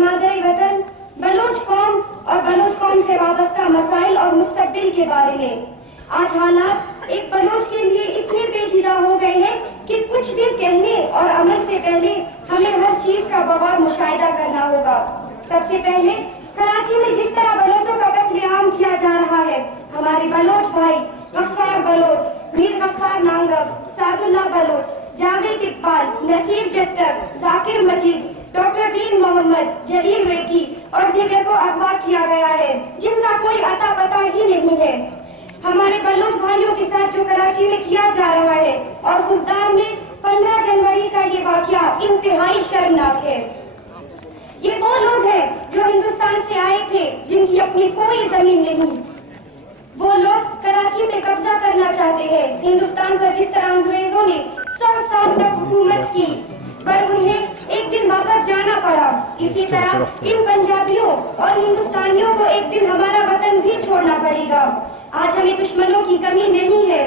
मादर वतन बलोच कौम और बलोच कौम से वाबस्ता मसाइल और मुस्तकबिल के बारे में। आज हालात एक बलोच के लिए इतने पेचीदा हो गए हैं कि कुछ भी कहने और अमल से पहले हमें हर चीज का बगौर मुशाहिदा करना होगा। सबसे पहले कराची में जिस तरह बलोचों का कत्लेआम किया जा रहा है, हमारे बलोच भाई गफ्फार बलोच, मीर गफ्फार नांगब, सादुल्लाह बलोच, जावेद इकबाल, नसीर जट्टर, जाकिर मजीद, डॉक्टर दीन मोहम्मद, जलील रेकी और दीगर को अगवा किया गया है, जिनका कोई अता पता ही नहीं है। हमारे बलोच भाइयों के साथ जो कराची में किया जा रहा है और गुजदार में 15 जनवरी का ये वाकया इंतहाई शर्मनाक है। ये वो लोग हैं जो हिंदुस्तान से आए थे, जिनकी अपनी कोई जमीन नहीं। वो लोग कराची में कब्जा करना चाहते हैं। हिंदुस्तान पर जिस तरह अंग्रेजों ने 100 साल तक हुकूमत की, पर उन्हें एक दिन वापस जाना पड़ा। इसी तरह इन पंजाबियों और हिंदुस्तानियों को एक दिन हमारा वतन भी छोड़ना पड़ेगा। आज हमें दुश्मनों की कमी नहीं है।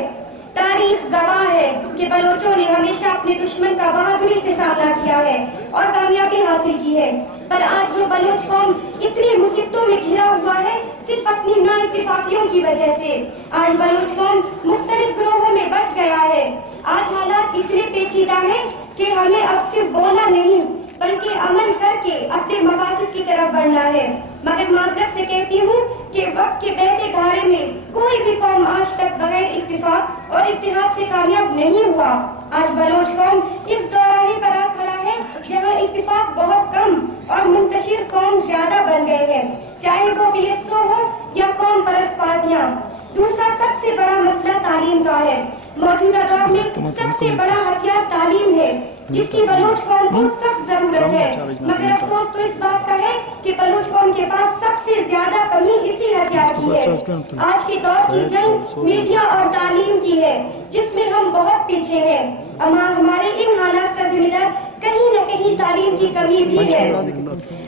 तारीख गवाह है कि बलोचों ने हमेशा अपने दुश्मन का बहादुरी से सामना किया है और कामयाबी हासिल की है। पर आज जो बलोच कौम इतनी मुसीबतों में घिरा हुआ है, सिर्फ अपनी नाइत्तेफाकियों की वजह से। आज बलोच कौम मुख्तलिफ ग्रोहों में बट गया है। आज हालात इतने पेचीदा है कि हमें अब सिर्फ बोलना नहीं बल्कि अमल करके अपने मकासद की तरफ बढ़ना है। मगर माजरत से कहती हूँ कि वक्त के बहते धारे में कोई भी कौम आज तक बगैर इत्तिफाक और इत्तेहाद से कामयाब नहीं हुआ। आज बलोच कौम इस दौराहे पर आ खड़ा है जहाँ इत्तिफाक बहुत कम और मुंतशिर कौम ज्यादा बन गए हैं, चाहे वो BSO हो या कौम परस्त पार्टियाँ। दूसरा सबसे बड़ा मसला तालीम का है। मौजूदा दौर में सबसे बड़ा हथियार तालीम है, जिसकी बलोच कौम को सख्त जरूरत है। मगर अफसोस तो इस बात का है कि बलोच कौम के पास सबसे ज्यादा कमी इसी हथियार की है। आज के दौर की जंग मीडिया और तालीम की है, जिसमें हम बहुत पीछे हैं। अमा हमारे इन हालात का जिम्मेदार कहीं न कहीं तालीम की कमी भी है।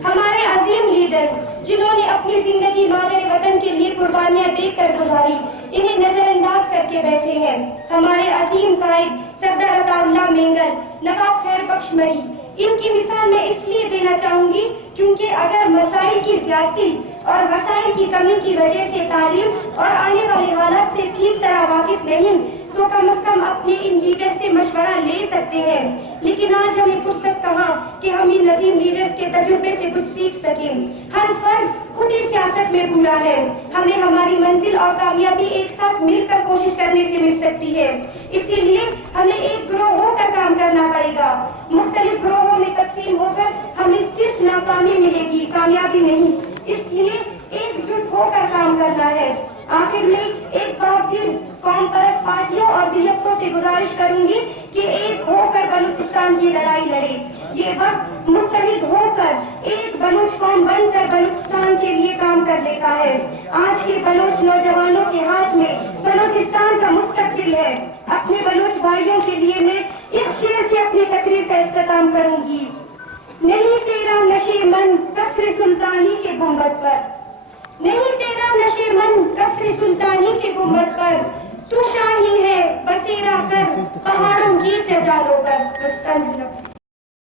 हमारे अजीम लीडर्स जिन्होंने अपनी जिंदगी मादर वतन के लिए कुर्बानियां देकर गुजारी, इन्हें नजरअंदाज करके बैठे हैं। हमारे अजीम कायद सरदार अताउल्लाह मेंगल, नवाब खैर बख्श मरी, इनकी मिसाल मैं इसलिए देना चाहूंगी क्योंकि अगर मसाइल की ज्यादती और वसाइल की कमी की वजह से तालीम और आने वाले हालात से ठीक तरह वाकिफ नहीं, तो कम से कम अपने इन लीडर्स से मशवरा ले सकते हैं। लेकिन आज हमें फुर्सत कहाँ कि हम इन नजीम लीडर्स के तजुर्बे से कुछ सीख सकें। हर फर्द खुद ही सियासत में पूरा है। हमें हमारी मंजिल और कामयाबी एक साथ मिलकर कोशिश करने से मिल सकती है। इसीलिए हमें एक ग्रोह होकर काम करना पड़ेगा। मुख्तलिफ ग्रोहों में तकसीम होकर हमें सिर्फ नाकामी मिलेगी, कामयाबी नहीं। इसलिए एकजुट होकर काम करना है। आखिर में एक बार फिर कौम परस्त पार्टियों और BSO से गुजारिश करूंगी कि एक होकर बलूचिस्तान की लड़ाई लड़े। ये वक्त मुत्तहिद होकर एक बलूच कौम बनकर बलूचिस्तान के लिए काम कर लेता है। आज के बलूच नौजवानों के हाथ में बलूचिस्तान का मुस्तकबिल है। अपने बलूच भाइयों के लिए मैं इस शेर से अपनी तकरीर का इख्तिताम करूंगी। नहीं तेरा नशे मन कसर सुल्तानी के गुंबद पर, नहीं तेरा नशे मन कसर सुल्तानी के गुंबद पर, तू शाही है बसेरा कर पहाड़ों की चट्टानों पर।